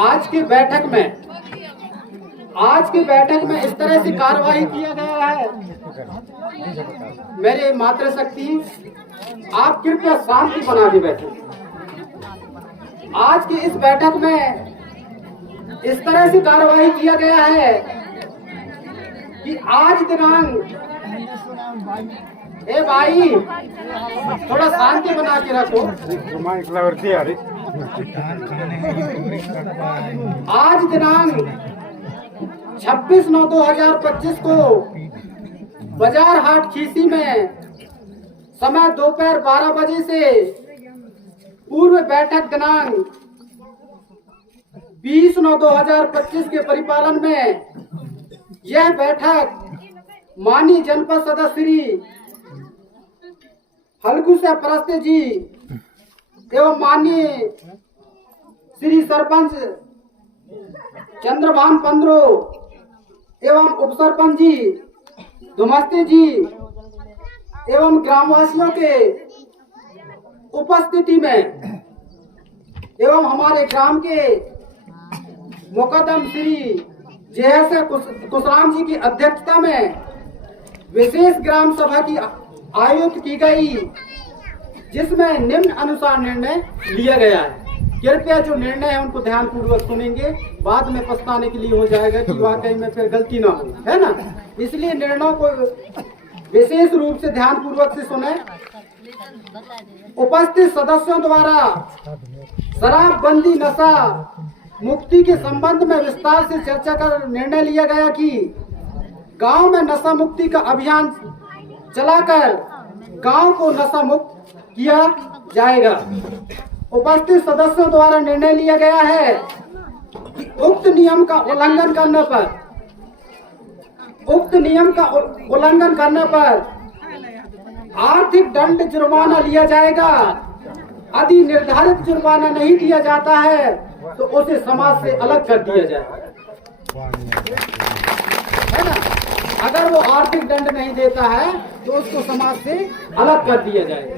आज की बैठक में इस तरह से कार्यवाही किया गया है। मेरे मातृशक्ति, आप कृपया शांति बना के बैठे। आज की इस बैठक में इस तरह से कार्यवाही किया गया है कि आज दिनांक, ए भाई थोड़ा शांति बना के रखो। आज दिनांक 26/9/2025 को बाजार हाट खीसी में समय दोपहर 12 बजे से पूर्व बैठक दिनांक 20/9/2025 के परिपालन में यह बैठक माननीय जनपद सदस्य श्री हल्कू से परस्ते जी एवं माननीय श्री सरपंच चंद्रभान पंद्रो एवं उप सरपंच जी धुमस्ते जी एवं ग्रामवासियों के उपस्थिति में एवं हमारे ग्राम के मुकदम श्री जय कुशराम जी की अध्यक्षता में विशेष ग्राम सभा की आयोजित की गई, जिसमें निम्न अनुसार निर्णय लिया गया है। कृपया जो निर्णय है उनको ध्यान पूर्वक सुनेंगे, बाद में पछताने के लिए हो जाएगा कि वाकई में फिर गलती ना हो, है ना। इसलिए निर्णयों को विशेष रूप से ध्यान पूर्वक से सुने। उपस्थित सदस्यों द्वारा शराबबंदी नशा मुक्ति के संबंध में विस्तार से चर्चा कर निर्णय लिया गया कि गांव में नशा मुक्ति का अभियान चलाकर गांव को नशा मुक्त किया जाएगा। उपस्थित सदस्यों द्वारा निर्णय लिया गया है कि उक्त नियम का उल्लंघन करने पर आर्थिक दंड जुर्माना लिया जाएगा। यदि निर्धारित जुर्माना नहीं दिया जाता है तो उसे समाज से अलग कर दिया जाएगा, है ना। अगर वो आर्थिक दंड नहीं देता है तो उसको समाज से अलग कर दिया जाएगा।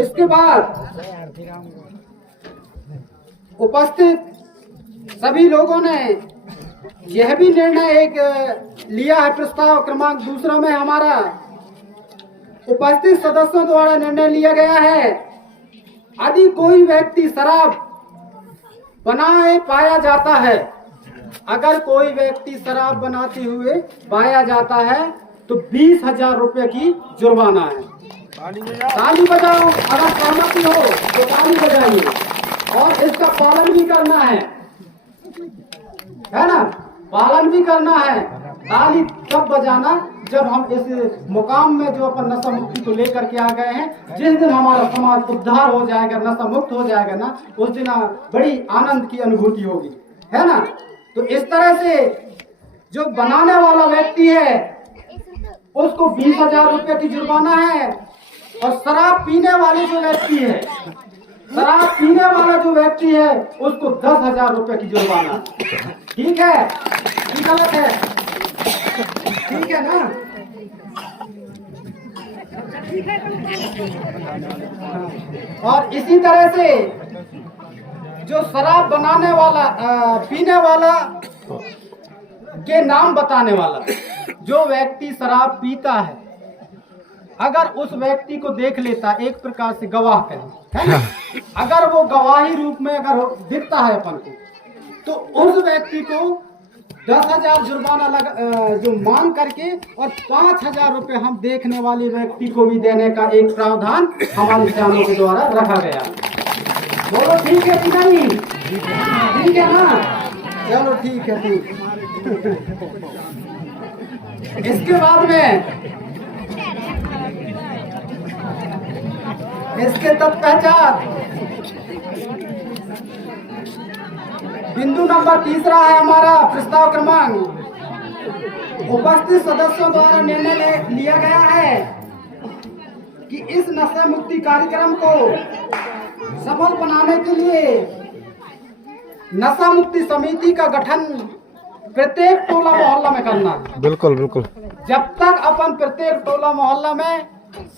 इसके बाद उपस्थित सभी लोगों ने यह भी निर्णय एक लिया है, प्रस्ताव क्रमांक 2 में हमारा उपस्थित सदस्यों द्वारा निर्णय लिया गया है, यदि कोई व्यक्ति शराब बनाए पाया जाता है, अगर कोई व्यक्ति शराब बनाते हुए पाया जाता है तो 20,000 रुपए की जुर्माना है। ताली बजाओ, अगर सहमति हो तो ताली बजाइए, और इसका पालन भी करना है ना, पालन भी करना है। ताली तब बजाना जब हम इस मुकाम में जो अपन नशा मुक्ति को लेकर के आ गए हैं, जिस दिन हमारा समाज उद्धार हो जाएगा, नशा मुक्त हो जाएगा ना, उस दिन बड़ी आनंद की अनुभूति होगी, है ना। तो इस तरह से जो बनाने वाला व्यक्ति है उसको 20,000 रुपए की जुर्माना है, और शराब पीने वाले जो व्यक्ति है, शराब पीने वाला जो व्यक्ति है उसको 10,000 रुपए की जुर्माना। ठीक है कि गलत है? ठीक है ना। और इसी तरह से जो शराब बनाने वाला पीने वाला के नाम बताने वाला जो व्यक्ति शराब पीता है, अगर उस व्यक्ति को देख लेता, एक प्रकार से गवाह करें, है ना, अगर वो गवाही रूप में अगर दिखता है अपन को, तो उस व्यक्ति को 10,000 जुर्माना जो मान करके और 5,000 रुपए हम देखने वाले व्यक्ति को भी देने का एक प्रावधान हमारे किसानों के द्वारा रखा गया। बोलो ठीक है कि नहीं? ठीक है ना, चलो ठीक है। ठीक इसके बाद में इसके तत्पश्चात बिंदु नंबर 3 है हमारा प्रस्ताव क्रमांक। उपस्थित सदस्यों द्वारा निर्णय लिया गया है कि इस नशा मुक्ति कार्यक्रम को सफल बनाने के लिए नशा मुक्ति समिति का गठन प्रत्येक टोला मोहल्ला में करना है। बिल्कुल बिल्कुल। जब तक अपन प्रत्येक टोला मोहल्ला में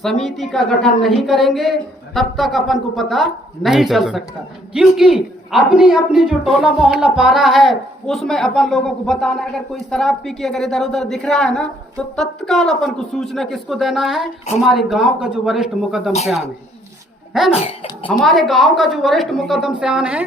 समिति का गठन नहीं करेंगे तब तक अपन को पता नहीं चल सकता, क्योंकि अपनी अपनी जो टोला मोहल्ला पारा है उसमें अपन लोगों को बताना है। अगर कोई शराब पी के अगर इधर उधर दिख रहा है ना तो तत्काल अपन को सूचना किसको देना है? हमारे गांव का जो वरिष्ठ मुकद्दम सियान है ना, हमारे गांव का जो वरिष्ठ मुकद्दम सियान है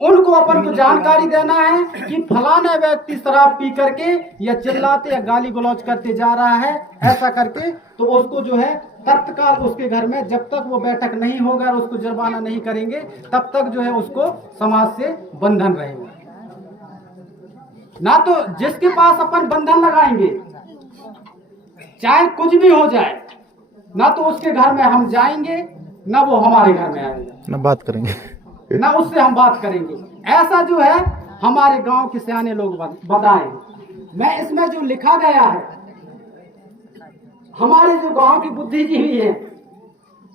उनको अपन को जानकारी देना है कि फलाने व्यक्ति शराब पी करके या चिल्लाते या गाली गलौज करते जा रहा है, ऐसा करके तो उसको जो है तत्काल उसके घर में जब तक वो बैठक नहीं होगा और उसको जुर्माना नहीं करेंगे तब तक जो है उसको समाज से बंधन रहेगा। ना तो जिसके पास अपन बंधन लगाएंगे चाहे कुछ भी हो जाए, ना तो उसके घर में हम जाएंगे ना वो हमारे घर में आएगा, ना बात करेंगे ना उससे हम बात करेंगे। ऐसा जो है हमारे गांव के सियाने लोग बताएं। मैं इसमें जो लिखा गया है हमारे जो गांव की बुद्धिजीवी हैं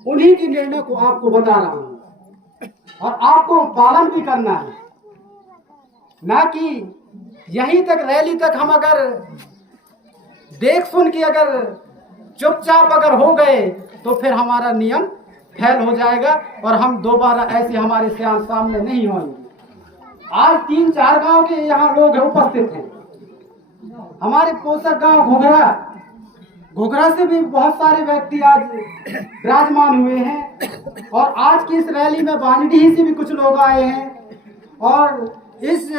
उन्हीं के निर्णय को आपको बता रहा हूं और आपको पालन भी करना है, ना कि यहीं तक रैली तक हम अगर देख सुन के अगर चुपचाप अगर हो गए तो फिर हमारा नियम फेल हो जाएगा और हम दोबारा ऐसे हमारे सियान सामने नहीं होंगे। आज 3-4 गांव के यहाँ लोग उपस्थित हैं। हमारे पोषक गांव घुघरा से भी बहुत सारे व्यक्ति आज विराजमान हुए हैं और आज की इस रैली में बांजडीह से भी कुछ लोग आए हैं और इस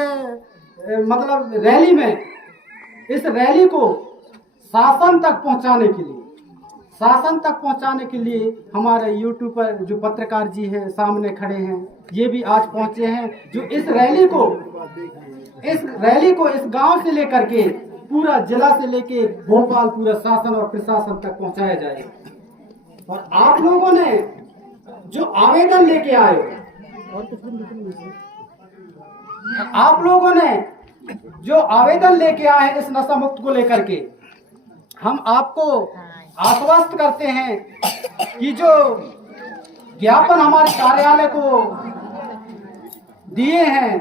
मतलब रैली में इस रैली को शासन तक पहुंचाने के लिए हमारे यूट्यूब पर जो पत्रकार जी हैं सामने खड़े हैं ये भी आज पहुंचे हैं, जो इस रैली को इस गांव से लेकर के पूरा जिला से लेके भोपाल पूरा शासन और प्रशासन तक पहुंचाया जाएगा। और आप लोगों ने जो आवेदन लेके आए, इस नशा मुक्त को लेकर के हम आपको आश्वस्त करते हैं कि जो ज्ञापन हमारे कार्यालय को दिए हैं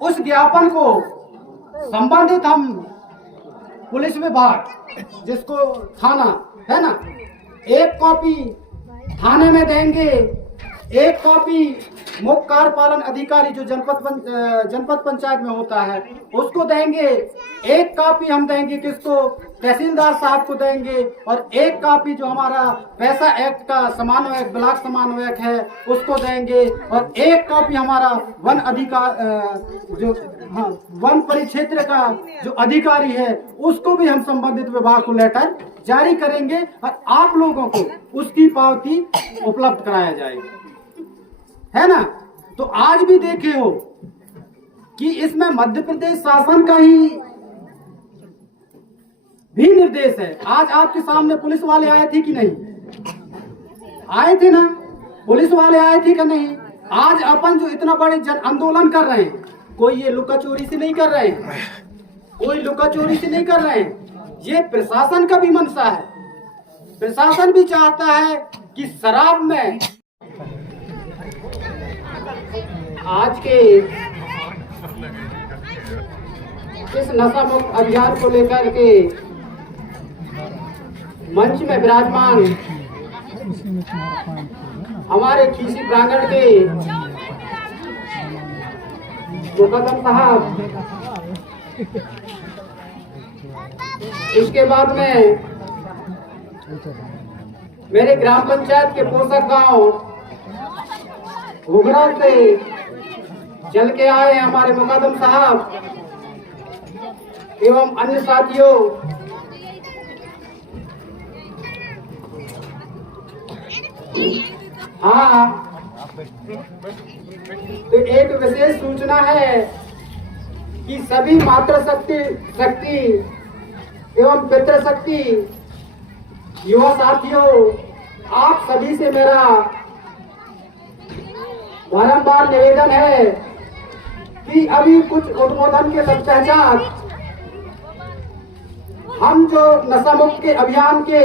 उस ज्ञापन को संबंधित हम पुलिस विभाग जिसको थाना है ना, एक कॉपी थाने में देंगे, एक कॉपी मुख्य कार्यपालन अधिकारी जो जनपद पंचायत में होता है उसको देंगे, एक कॉपी हम देंगे किसको? तहसीलदार साहब को देंगे और एक कॉपी जो हमारा पैसा एक्ट का समन्वयक ब्लॉक समन्वयक है उसको देंगे और एक कॉपी हमारा वन परिक्षेत्र का जो अधिकारी है उसको भी हम संबंधित विभाग को लेटर जारी करेंगे और आप लोगों को उसकी पावती उपलब्ध कराया जाएगा, है ना। तो आज भी देखे हो कि इसमें मध्य प्रदेश शासन का ही भी निर्देश है। आज आपके सामने पुलिस वाले आए थे कि नहीं? आए थे ना, पुलिस वाले आए थे कि नहीं? आज अपन जो इतना बड़े जन आंदोलन कर रहे हैं कोई ये लुका चोरी से नहीं कर रहे हैं, ये प्रशासन का भी मंशा है। प्रशासन भी चाहता है कि शराब में आज के इस नशा मुक्त अभियान को लेकर के मंच में विराजमान हमारे खीसी प्रांगण के मुकद्दम साहब, इसके बाद में मेरे ग्राम पंचायत के पोषक गांव घुघरा से चल के आए हैं हमारे मुकद्दम साहब एवं अन्य साथियों, हाँ तो एक विशेष सूचना है कि सभी मातृशक्ति एवं पितृशक्ति युवा साथियों, आप सभी से मेरा बारंबार निवेदन है कि अभी कुछ उद्बोधन के पश्चात हम जो नशा मुक्त के अभियान के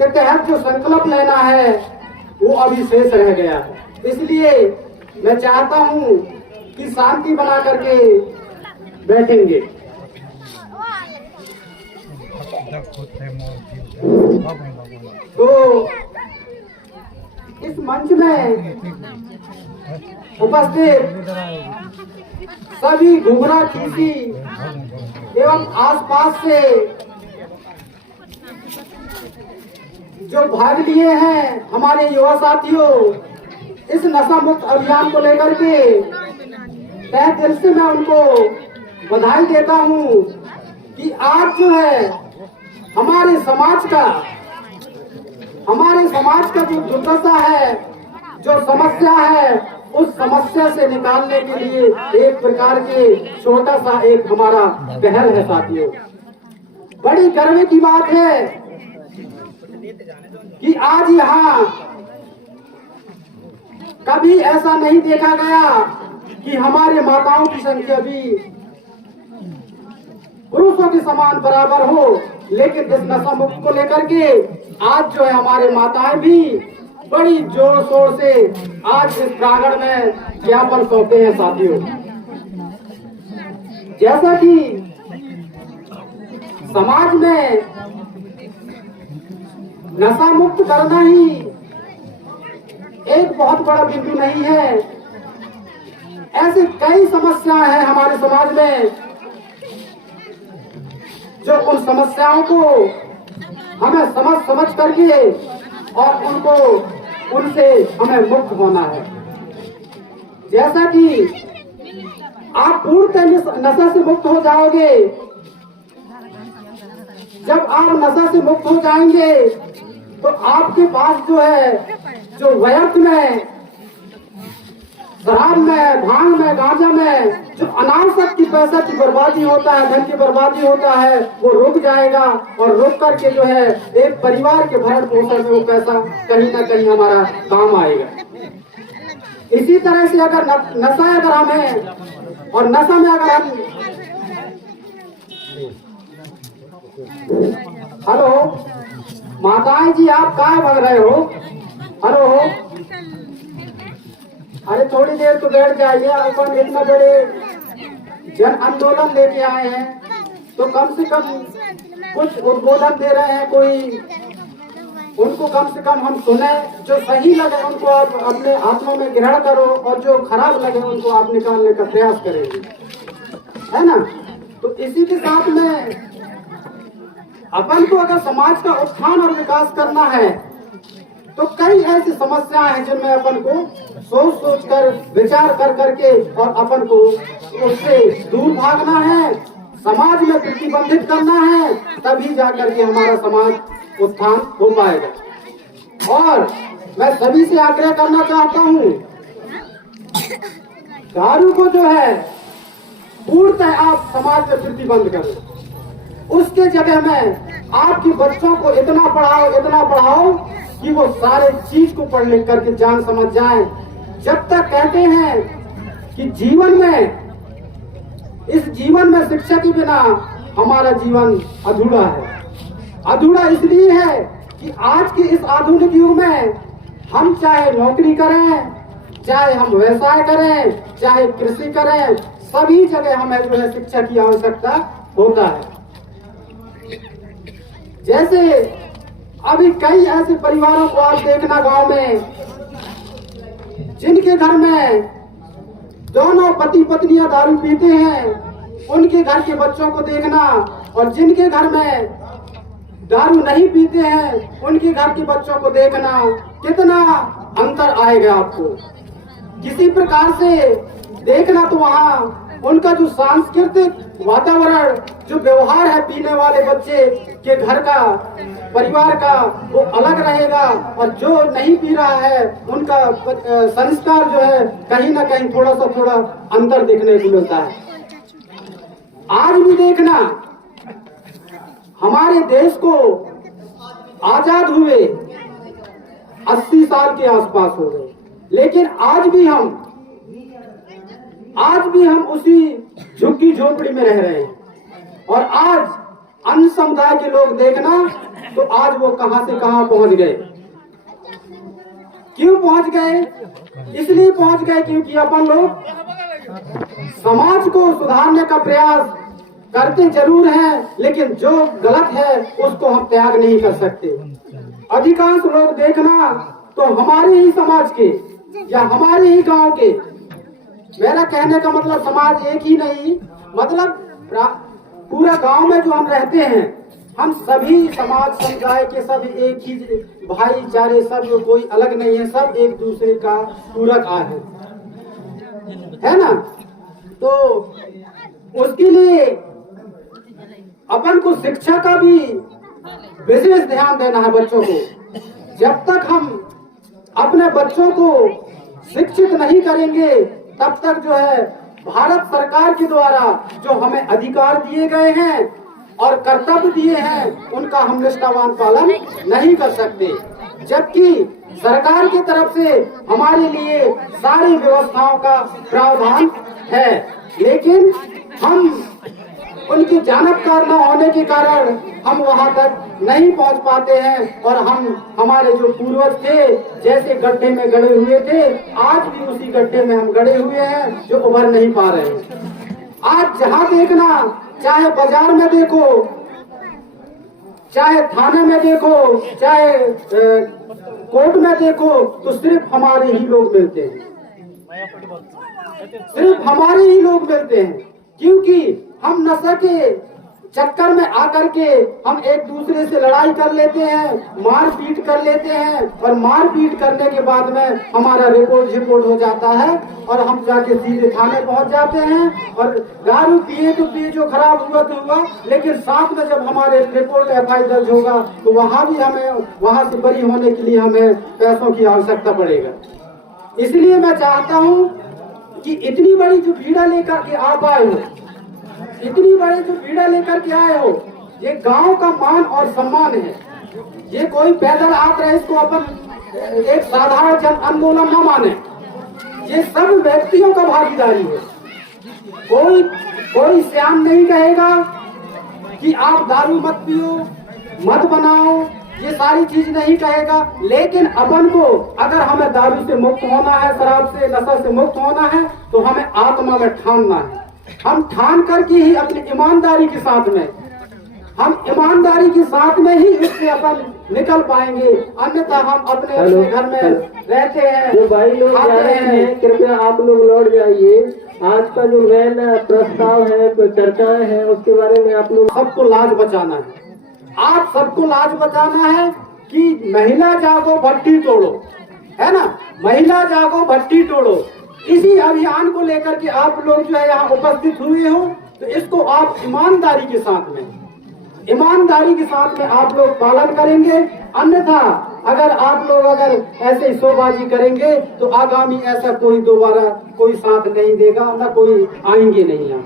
तहत जो संकल्प लेना है वो अभी शेष रह गया है। इसलिए मैं चाहता हूं कि शांति बना करके बैठेंगे। तो इस मंच में उपस्थित सभी घुघरा खीसी एवं आसपास से जो भाग लिए हैं हमारे युवा साथियों, इस नशा मुक्त अभियान को लेकर के तहे दिल से मैं उनको बधाई देता हूं कि आज जो है हमारे समाज का जो दुर्दशा है, जो समस्या है, उस समस्या से निकालने के लिए एक प्रकार के छोटा सा एक हमारा पहल है साथियों। बड़ी गर्व की बात है कि आज यहाँ कभी ऐसा नहीं देखा गया कि हमारे माताओं की संख्या भी पुरुषों के समान बराबर हो, लेकिन इस नशा मुक्त को लेकर के आज जो है हमारे माताएं भी बड़ी जोर शोर से आज इस प्रांगण में ज्ञापन सौंपते हैं साथियों। जैसा कि समाज में नशा मुक्त करना ही एक बहुत बड़ा बिंदु नहीं है, ऐसी कई समस्याएं हैं हमारे समाज में, जो उन समस्याओं को हमें समझ करके और उनसे हमें मुक्त होना है। जैसा कि आप पूर्णतः नशा से मुक्त हो जाओगे, जब आप नशा से मुक्त हो जाएंगे तो आपके पास जो है, जो व्यर्थ में, शराब में, भांग में, गांजा में जो अनावश्यक की पैसा की बर्बादी होता है, धन की बर्बादी होता है, वो रुक जाएगा और रुक करके जो है एक परिवार के भरण पोषण में वो पैसा कहीं ना कहीं हमारा काम आएगा। इसी तरह से अगर नशा अगर हमें और नशा में अगर हम हेलो माताएं जी, आप कहाँ भाग रहे हो? हेलो, अरे थोड़ी देर तो बैठ जाइए। अपन इतना बड़े जन आंदोलन लेके आए हैं तो कम से कम कुछ उद्बोधन दे रहे हैं, कोई उनको कम से कम हम सुने। जो सही लगे उनको आप अपने आत्मा में ग्रहण करो और जो खराब लगे उनको आप निकालने का प्रयास करेंगे, है ना। तो इसी के साथ में अपन को अगर समाज का उत्थान और विकास करना है तो कई ऐसी समस्याएं हैं जिनमें अपन को सोच कर विचार कर करके और अपन को उससे दूर भागना है, समाज में प्रतिबंधित करना है, तभी जाकर के हमारा समाज उत्थान हो पाएगा। और मैं सभी से आग्रह करना चाहता हूँ, दारू को जो है पूर्णतः आप समाज में प्रतिबंध करो। उसके जगह में आपके बच्चों को इतना पढ़ाओ कि वो सारे चीज को पढ़ लिख करके जान समझ जाएं। जब तक कहते हैं कि इस जीवन में शिक्षा के बिना हमारा जीवन अधूरा है। अधूरा इसलिए है कि आज के इस आधुनिक युग में हम चाहे नौकरी करें, चाहे हम व्यवसाय करें, चाहे कृषि करें, सभी जगह हमें जो है शिक्षा की आवश्यकता होता है। जैसे अभी कई ऐसे परिवारों को आप देखना गांव में, जिनके घर में दोनों पति पत्नियां दारू पीते हैं, उनके घर के बच्चों को देखना, और जिनके घर में दारू नहीं पीते हैं उनके घर के बच्चों को देखना, कितना अंतर आएगा आपको। किसी प्रकार से देखना तो वहाँ उनका जो सांस्कृतिक वातावरण, जो व्यवहार है पीने वाले बच्चे के घर का, परिवार का, वो अलग रहेगा, और जो नहीं पी रहा है उनका संस्कार जो है कहीं ना कहीं थोड़ा अंतर देखने को मिलता है। आज भी देखना, हमारे देश को आजाद हुए 80 साल के आसपास हो गए, लेकिन आज भी हम उसी झुग्गी झोपड़ी में रह रहे हैं। और आज अन्य समुदाय के लोग देखना तो आज वो कहां से कहां पहुंच गए। क्यों पहुंच गए? इसलिए पहुंच गए क्योंकि अपन लोग समाज को सुधारने का प्रयास करते जरूर हैं, लेकिन जो गलत है उसको हम त्याग नहीं कर सकते। अधिकांश लोग देखना तो हमारे ही समाज के या हमारे ही गांव के, मेरा कहने का मतलब समाज एक ही नहीं, मतलब पूरा गांव में जो हम रहते हैं, हम सभी समाज समुदाय के सब एक ही भाईचारे, सब कोई अलग नहीं है, सब एक दूसरे का पूरक है ना। तो उसके लिए अपन को शिक्षा का भी विशेष ध्यान देना है बच्चों को। जब तक हम अपने बच्चों को शिक्षित नहीं करेंगे तब तक जो है भारत सरकार के द्वारा जो हमें अधिकार दिए गए हैं और कर्तव्य दिए हैं उनका हम निष्ठावान पालन नहीं कर सकते। जबकि सरकार की तरफ से हमारे लिए सारी व्यवस्थाओं का प्रावधान है, लेकिन हम उनकी जानबदार न होने के कारण हम वहां तक नहीं पहुंच पाते हैं और हम हमारे जो पूर्वज थे जैसे गड्ढे में गड़े हुए थे, आज भी उसी गड्ढे में हम गड़े हुए हैं जो उभर नहीं पा रहे हैं। आज जहां देखना, चाहे बाजार में देखो, चाहे थाने में देखो, चाहे कोर्ट में देखो, तो सिर्फ हमारे ही लोग मिलते हैं, सिर्फ हमारे ही लोग मिलते हैं। क्योंकि हम नशे के चक्कर में आकर के हम एक दूसरे से लड़ाई कर लेते हैं, मार पीट कर लेते हैं, और मार पीट करने के बाद में हमारा रिपोर्ट हो जाता है और हम जाके सीधे थाने पहुंच जाते हैं। और दारू पिए तो पिए, जो खराब हुआ तो हुआ, लेकिन साथ में जब हमारे रिपोर्ट FI दर्ज होगा तो वहां भी हमें, वहां से बरी होने के लिए हमें पैसों की आवश्यकता पड़ेगा। इसलिए मैं चाहता हूँ कि इतनी बड़ी जो भीड़ लेकर के आप आए हो, इतनी बड़ी जो भीड़ लेकर के आए हो, ये गांव का मान और सम्मान है। ये कोई पैदल आप रहे इसको अपन एक साधारण जन आंदोलन न माने, ये सब व्यक्तियों का भागीदारी है। कोई श्याम नहीं कहेगा कि आप दारू मत पियो, मत बनाओ, ये सारी चीज नहीं कहेगा। लेकिन अपन को अगर हमें दारू से मुक्त होना है, शराब से, नशा से मुक्त होना है, तो हमें आत्मा में ठानना है। हम ठान करके ही अपनी ईमानदारी के साथ में, हम ईमानदारी के साथ में ही इससे अपन निकल पाएंगे, अन्यथा हम अपने घर में रहते हैं। जो भाई लोग जा रहे हैं, कृपया आप लोग लौट जाइए। आज का जो मेन प्रस्ताव है, चर्चाएं हैं, उसके बारे में आप लोग, सबको लाज बचाना है। आप सबको लाज बचाना है कि महिला जागो भट्टी तोड़ो, है ना, महिला जागो भट्टी तोड़ो। इसी अभियान को लेकर के आप लोग जो है यहाँ उपस्थित हुए हो, तो इसको आप ईमानदारी के साथ में आप लोग पालन करेंगे। अन्यथा अगर आप लोग ऐसे शोबाजी करेंगे तो आगामी ऐसा कोई दोबारा कोई साथ नहीं देगा, ना कोई आएंगे नहीं यहाँ।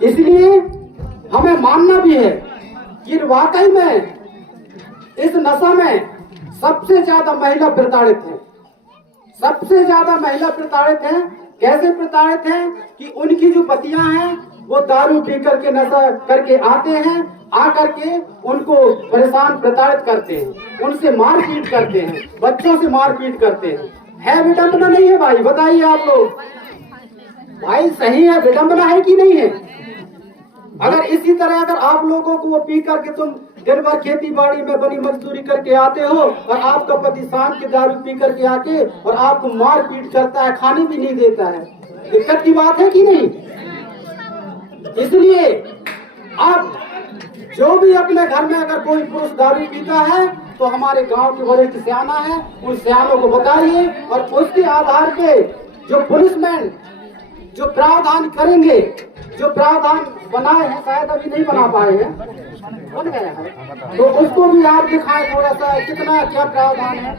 इसलिए हमें मानना भी है कि वाकई में इस नशा में सबसे ज्यादा महिला प्रताड़ित है, सबसे ज्यादा महिला प्रताड़ित हैं। कैसे प्रताड़ित हैं कि उनकी जो पतियां हैं वो दारू पी करके नशा करके आते हैं, आकर के उनको परेशान प्रताड़ित करते हैं, उनसे मारपीट करते हैं, बच्चों से मारपीट करते हैं। है विडंबना नहीं है भाई? बताइए आप लोग, भाई सही है, विडंबना है कि नहीं है? अगर इसी तरह अगर आप लोगों को वो पी करके तुम दिन भर खेती बाड़ी में बड़ी मजदूरी करके आते हो और आपका पति शाम के दारू पी करके आके और आपको मार पीट करता है, खाने भी नहीं देता है, दिक्कत की बात है कि नहीं? इसलिए आप जो भी अपने घर में अगर कोई पुरुष दारू पीता है तो हमारे गांव के वरिष्ठ सियाना है, उन सियानों को बताइए और उसके आधार पे जो पुलिसमैन जो प्रावधान करेंगे, जो प्रावधान बनाए हैं, शायद अभी नहीं बना पाए हैं, बन गए हैं, तो उसको भी आप दिखाएं थोड़ा सा कितना क्या प्रावधान है।